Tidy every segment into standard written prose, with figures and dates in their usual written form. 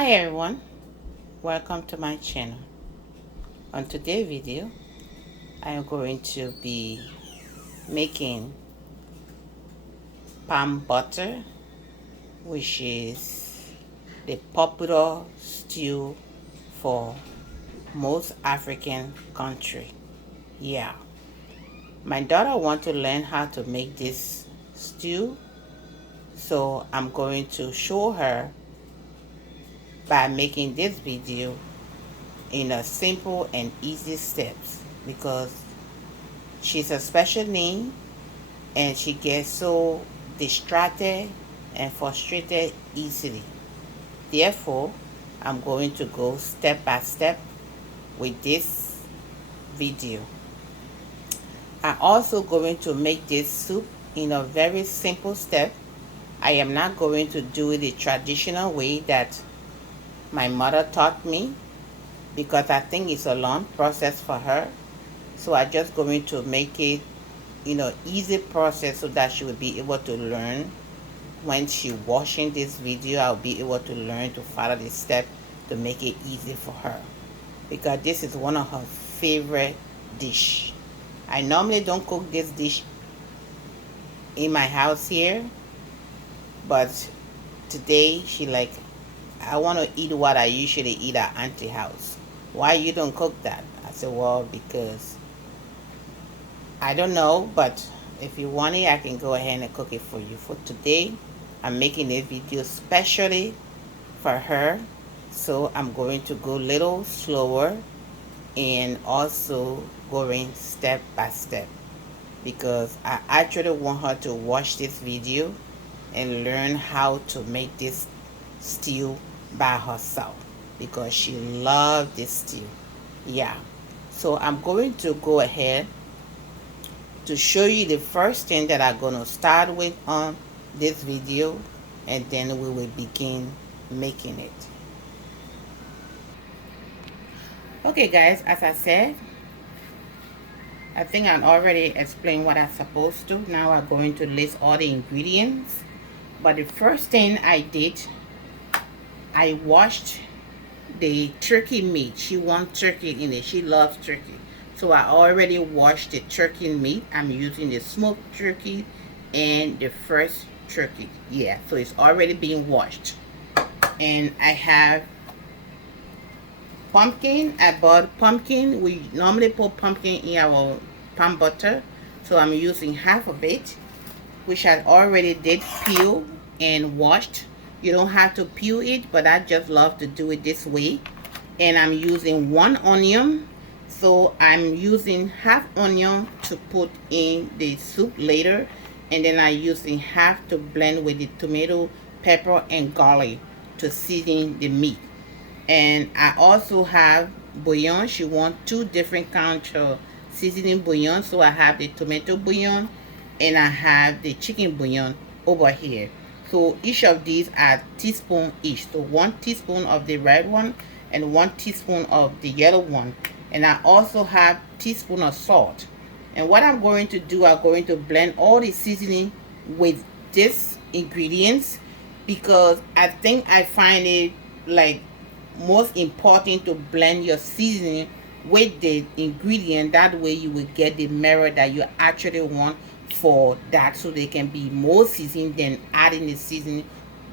Hi everyone, welcome to my channel. On today's video, I am going to be making palm butter, which is the popular stew for most African country. Yeah, my daughter wants to learn how to make this stew, so I'm going to show her by making this video in a simple and easy steps, because she's a special need and she gets so distracted and frustrated easily. Therefore, I'm going to go step by step with this video. I'm also going to make this soup in a very simple step. I am not going to do it the traditional way that my mother taught me, because I think it's a long process for her. So I'm just going to make it, easy process, so that she will be able to learn. When she watching this video, I'll be able to learn to follow the step to make it easy for her, because this is one of her favorite dish. I normally don't cook this dish in my house here, but today she like, I want to eat what I usually eat at auntie house. Why you don't cook that? I said, well, because I don't know, but if you want it, I can go ahead and cook it for you. For today, I'm making this video specially for her, so I'm going to go a little slower and also going step by step, because I actually want her to watch this video and learn how to make this stew by herself, because she loves this stew. Yeah, so I'm going to go ahead to show you the first thing that I'm going to start with on this video, and then we will begin making it. Okay guys, as I said, I think I already explained what I'm supposed to. Now I'm going to list all the ingredients, but the first thing I did, I washed the turkey meat. She wants turkey in it. She loves turkey. So I already washed the turkey meat. I'm using the smoked turkey and the fresh turkey. Yeah, so it's already being washed. And I have pumpkin. I bought pumpkin. We normally put pumpkin in our palm butter. So I'm using half of it, which I already did peel and washed. You don't have to peel it, but I just love to do it this way. And I'm using 1 onion. So I'm using half onion to put in the soup later. And then I'm using half to blend with the tomato, pepper, and garlic to season the meat. And I also have bouillon. She wants 2 different kinds of seasoning bouillon. So I have the tomato bouillon and I have the chicken bouillon over here. So each of these are teaspoon each. So 1 teaspoon of the red one and 1 teaspoon of the yellow one. And I also have teaspoon of salt. And what I'm going to do, I'm going to blend all the seasoning with these ingredients, because I think I find it like most important to blend your seasoning with the ingredient. That way you will get the mirror that you actually want for that, so they can be more seasoned than adding the seasoning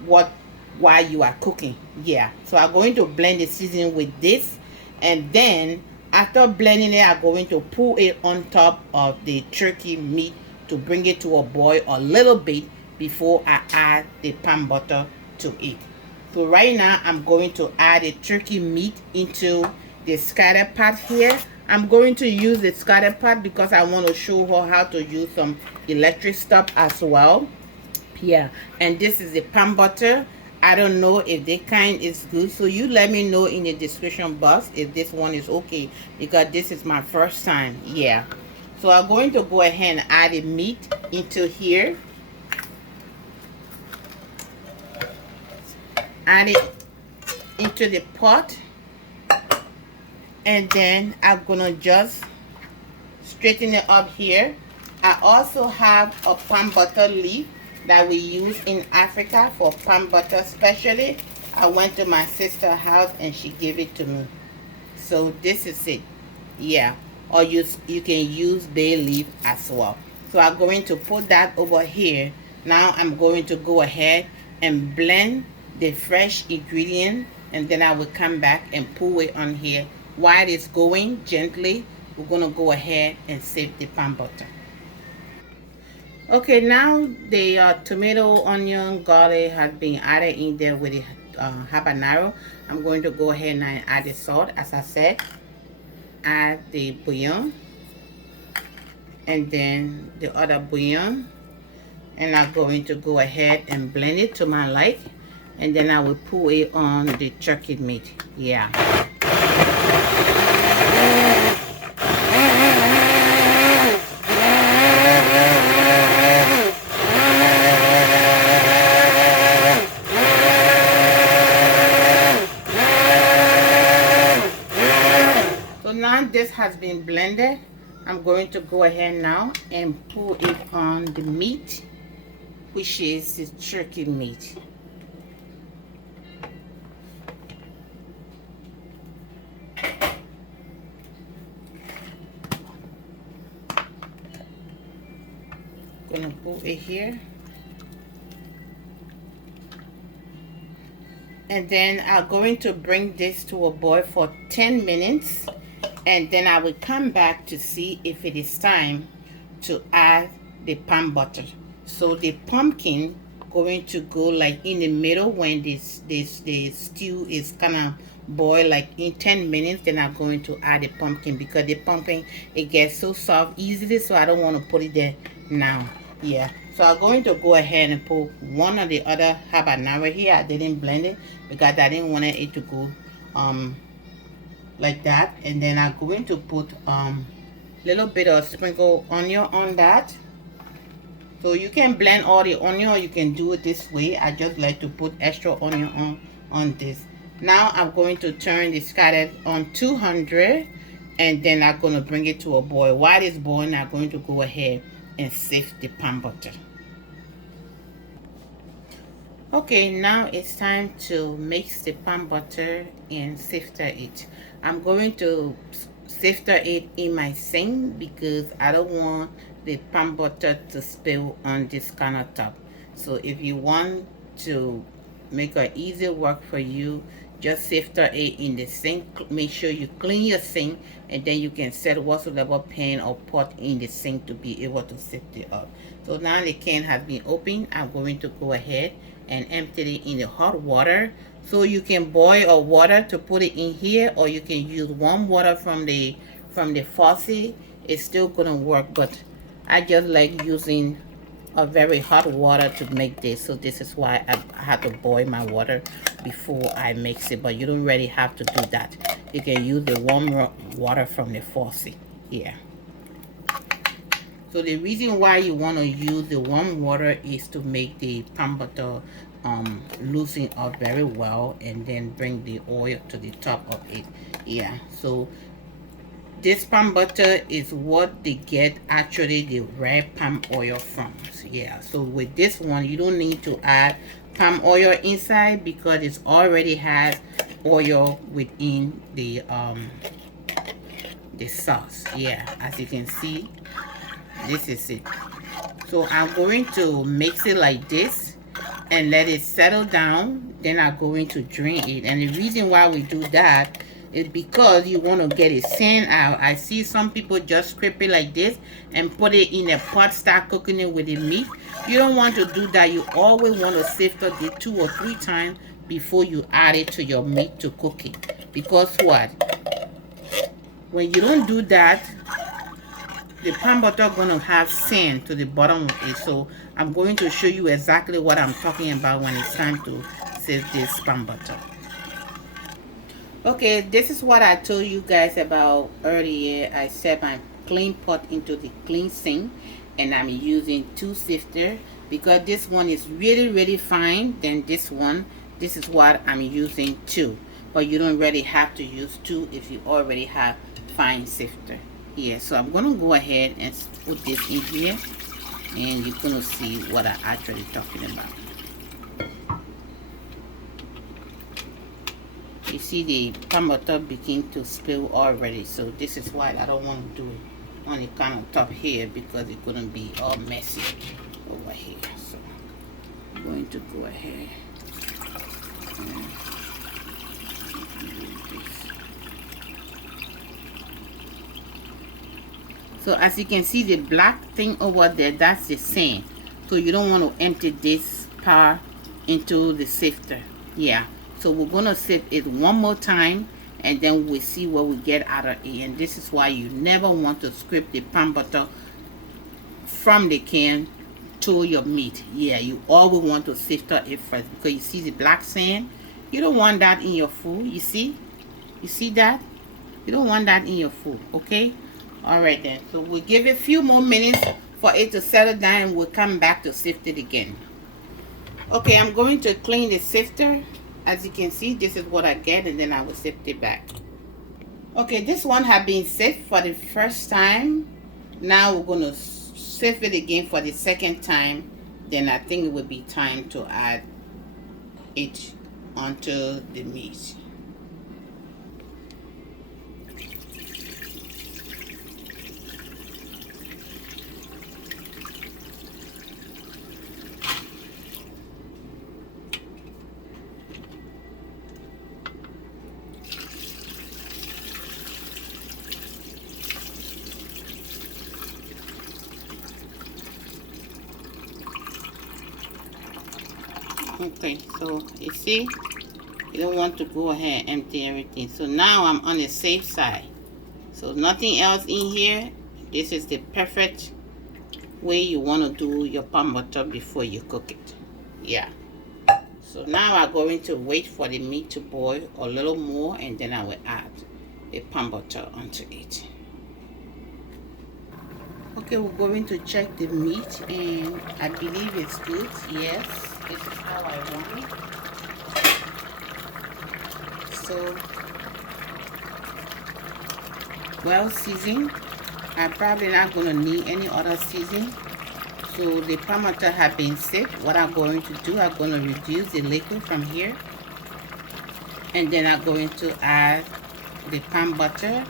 while you are cooking. Yeah, so I'm going to blend the seasoning with this, and then after blending it, I'm going to pour it on top of the turkey meat to bring it to a boil a little bit before I add the palm butter to it. So right now I'm going to add the turkey meat into the scatter pot here. I'm going to use the scatter pot because I want to show her how to use some electric stuff as well. Yeah, and this is the palm butter. I don't know if the kind is good, so you let me know in the description box if this one is okay, because this is my first time. Yeah, so I'm going to go ahead and add the meat into here. Add it into the pot, and then I'm gonna just straighten it up here. I also have a palm butter leaf that we use in Africa for palm butter especially, I went to my sister's house and she gave it to me. So this is it. Yeah. Or you can use bay leaf as well. So I'm going to put that over here. Now I'm going to go ahead and blend the fresh ingredient, and then I will come back and pour it on here. While it's going gently, we're going to go ahead and sift the palm butter. Okay, now the tomato, onion, garlic has been added in there with the habanero. I'm going to go ahead and add the salt, as I said. Add the bouillon, and then the other bouillon. And I'm going to go ahead and blend it to my like. And then I will pour it on the turkey meat. Yeah. Now this has been blended. I'm going to go ahead now and pour it on the meat, which is the turkey meat. Gonna put it here. And then I'm going to bring this to a boil for 10 minutes. And then I will come back to see if it is time to add the palm butter. So the pumpkin going to go like in the middle when the stew is kind of boil like in 10 minutes. Then I'm going to add the pumpkin, because the pumpkin, it gets so soft easily, so I don't want to put it there now. Yeah, so I'm going to go ahead and put one of the other habanero here. I didn't blend it because I didn't want it to go like that. And then I'm going to put little bit of sprinkle onion on that. So you can blend all the onion, or you can do it this way. I just like to put extra onion on this. Now I'm going to turn the skillet on 200, and then I'm going to bring it to a boil. While it's boiling, I'm going to go ahead and sift the palm butter. Okay, now it's time to mix the palm butter and sift it. I'm going to sift it in my sink because I don't want the palm butter to spill on this countertop. So if you want to make it easy work for you, just sift it in the sink. Make sure you clean your sink, and then you can set whatsoever pan or pot in the sink to be able to sift it up. So now the can has been opened. I'm going to go ahead and empty it in the hot water. So you can boil a water to put it in here, or you can use warm water from the faucet. It's still gonna work, but I just like using a very hot water to make this. So this is why I had to boil my water before I mix it. But you don't really have to do that. You can use the warm water from the faucet. Yeah. So the reason why you want to use the warm water is to make the palm butter loosen up very well, and then bring the oil to the top of it. Yeah, so this palm butter is what they get actually the red palm oil from. So yeah, so with this one you don't need to add palm oil inside because it already has oil within the sauce. Yeah, as you can see, this is it. So I'm going to mix it like this and let it settle down. Then I'm going to drain it. And the reason why we do that is because you want to get the sand out. I see some people just scrape it like this and put it in a pot, start cooking it with the meat. You don't want to do that. You always want to sift it 2 or 3 times before you add it to your meat to cook it. Because what? When you don't do that, the palm butter gonna have sand to the bottom of it. So I'm going to show you exactly what I'm talking about when it's time to sift this palm butter. Okay, this is what I told you guys about earlier. I set my clean pot into the clean sink, and I'm using 2 sifters because this one is really fine than this one. This is what I'm using 2, but you don't really have to use 2 if you already have fine sifter. Yeah, so I'm gonna go ahead and put this in here, and you're gonna see what I'm actually talking about. You see the pan butter begin to spill already, so this is why I don't want to do it on the countertop here, because it's gonna be all messy over here. So I'm going to go ahead and do this. So as you can see, the black thing over there, that's the sand. So you don't want to empty this part into the sifter. Yeah, so we're gonna sift it one more time, and then we'll see what we get out of it. And this is why you never want to scrape the pan butter from the can to your meat. Yeah, you always want to sift it first, because you see the black sand. You don't want that in your food. You see that? You don't want that in your food. Okay, all right then. So we'll give it a few more minutes for it to settle down, and we'll come back to sift it again. Okay, I'm going to clean the sifter. As you can see, this is what I get, and then I will sift it back. Okay, this one has been sifted for the first time. Now we're going to sift it again for the second time. Then I think it would be time to add it onto the meat. Okay, so you see, you don't want to go ahead and empty everything. So now I'm on the safe side. So nothing else in here. This is the perfect way you want to do your pan butter before you cook it. Yeah. So now I'm going to wait for the meat to boil a little more, and then I will add the pan butter onto it. Okay, we're going to check the meat, and I believe it's good. Yes, this is how I want it. So, well seasoned. I'm probably not going to need any other seasoning. So the pan butter have been sipped. What I'm going to do, I'm going to reduce the liquid from here, and then I'm going to add the pan butter.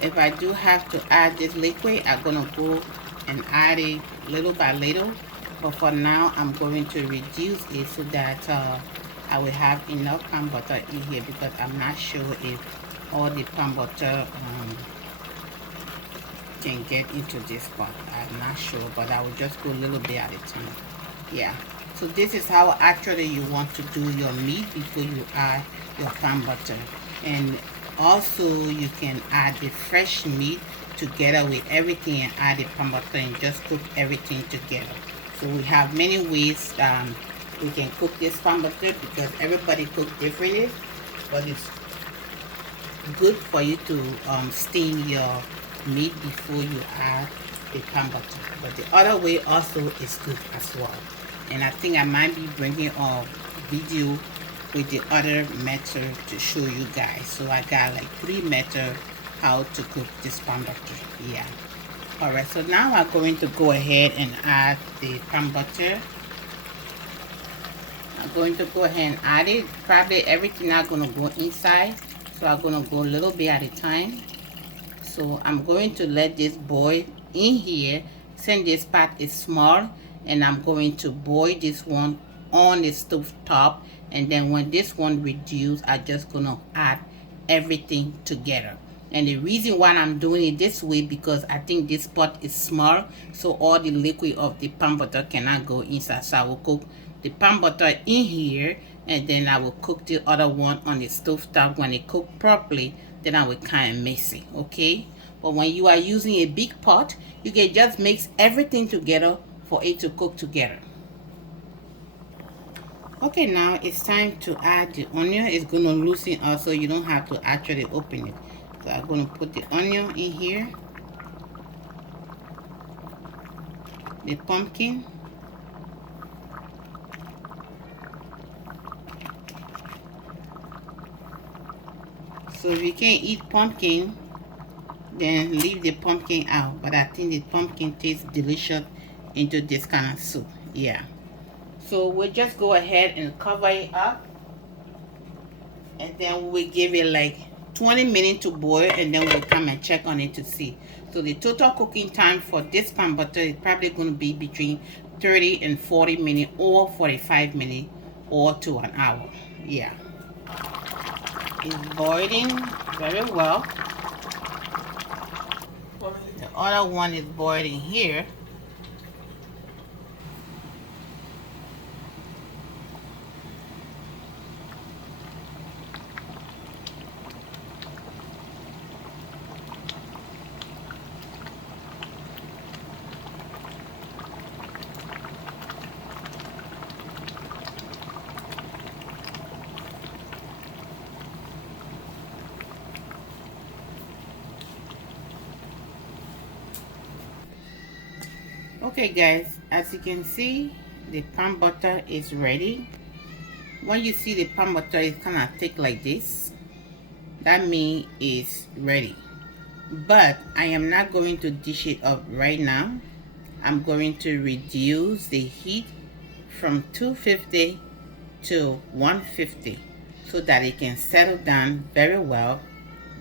If I do have to add this liquid, I'm going to go and add it little by little. But for now, I'm going to reduce it so that I will have enough pan butter in here, because I'm not sure if all the pan butter can get into this pot. I'm not sure, but I will just go a little bit at a time. Yeah. So this is how actually you want to do your meat before you add your pan butter. And also, you can add the fresh meat together with everything and add the pan butter and just cook everything together. So we have many ways we can cook this pan butter, because everybody cooks differently. But it's good for you to steam your meat before you add the pan butter. But the other way also is good as well. And I think I might be bringing a video with the other method to show you guys. So I got like 3 methods how to cook this pan butter. Yeah. Alright, so now I'm going to go ahead and add the pan butter. I'm going to go ahead and add it. Probably everything not going to go inside, so I'm going to go a little bit at a time. So I'm going to let this boil in here, since this pot is small, and I'm going to boil this one on the stove top. And then when this one reduces, I'm just gonna add everything together. And the reason why I'm doing it this way, because I think this pot is small, so all the liquid of the pan butter cannot go inside. So I will cook the pan butter in here, and then I will cook the other one on the stove top. When it cook properly, then I will kind of mix it. Okay, but when you are using a big pot, you can just mix everything together for it to cook together. Okay, now it's time to add the onion. It's going to loosen also. You don't have to actually open it. So I'm going to put the onion in here. The pumpkin. So if you can't eat pumpkin, then leave the pumpkin out. But I think the pumpkin tastes delicious into this kind of soup. Yeah. So we'll just go ahead and cover it up. and then we give it like 20 minutes to boil, and then we'll come and check on it to see. So the total cooking time for this pan butter is probably going to be between 30 and 40 minutes, or 45 minutes, or to an hour. Yeah, it's boiling very well. The other one is boiling here. Okay guys, as you can see, the pan butter is ready. When you see the pan butter is kind of thick like this, that means it's ready. But I am not going to dish it up right now. I'm going to reduce the heat from 250 to 150 so that it can settle down very well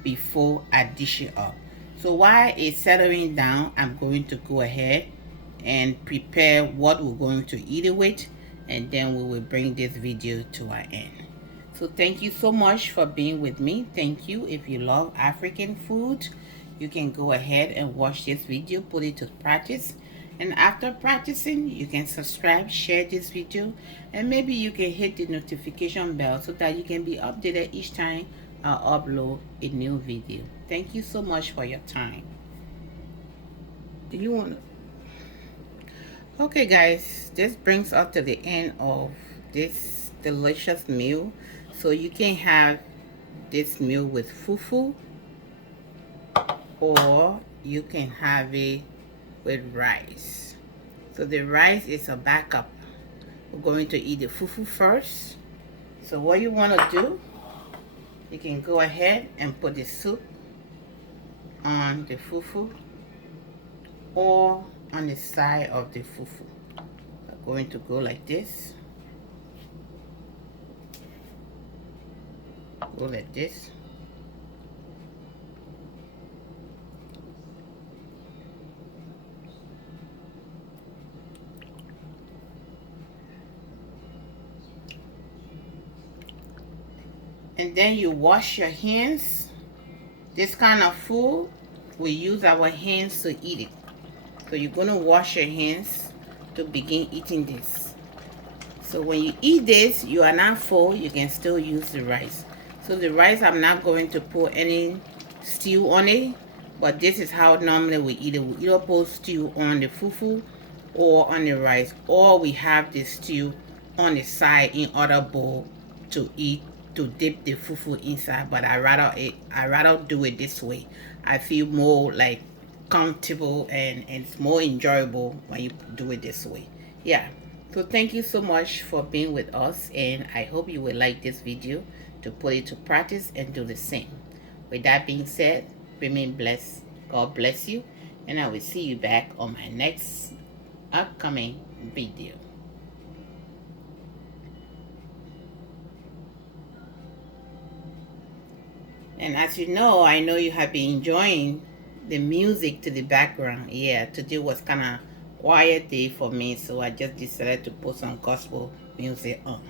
before I dish it up. So while it's settling down, I'm going to go ahead and prepare what we're going to eat it with, and then we will bring this video to our end. So thank you so much for being with me. Thank you. If you love African food, you can go ahead and watch this video, put it to practice, and after practicing, you can subscribe, share this video, and maybe you can hit the notification bell so that you can be updated each time I upload a new video. Thank you so much for your time. Do you want to? Okay guys, this brings us to the end of this delicious meal. So you can have this meal with fufu, or you can have it with rice. So the rice is a backup. We're going to eat the fufu first. So what you want to do, you can go ahead and put the soup on the fufu or on the side of the fufu. I'm going to go like this. Go like this. And then you wash your hands. This kind of food, we use our hands to eat it. So you're going to wash your hands to begin eating this. So when you eat this, you are not full, you can still use the rice. So the rice, I'm not going to put any stew on it, but this is how normally we eat it. We either put stew on the fufu or on the rice, or we have the stew on the side in other bowl to eat, to dip the fufu inside. But I rather do it this way. I feel more like comfortable, and it's more enjoyable when you do it this way. Yeah, so thank you so much for being with us, and I hope you will like this video to put it to practice and do the same. With that being said, remain blessed. God bless you, and I will see you back on my next upcoming video. And as you know, I know you have been enjoying the music to the background. Yeah, today was kind of quiet day for me, so I just decided to put some gospel music on.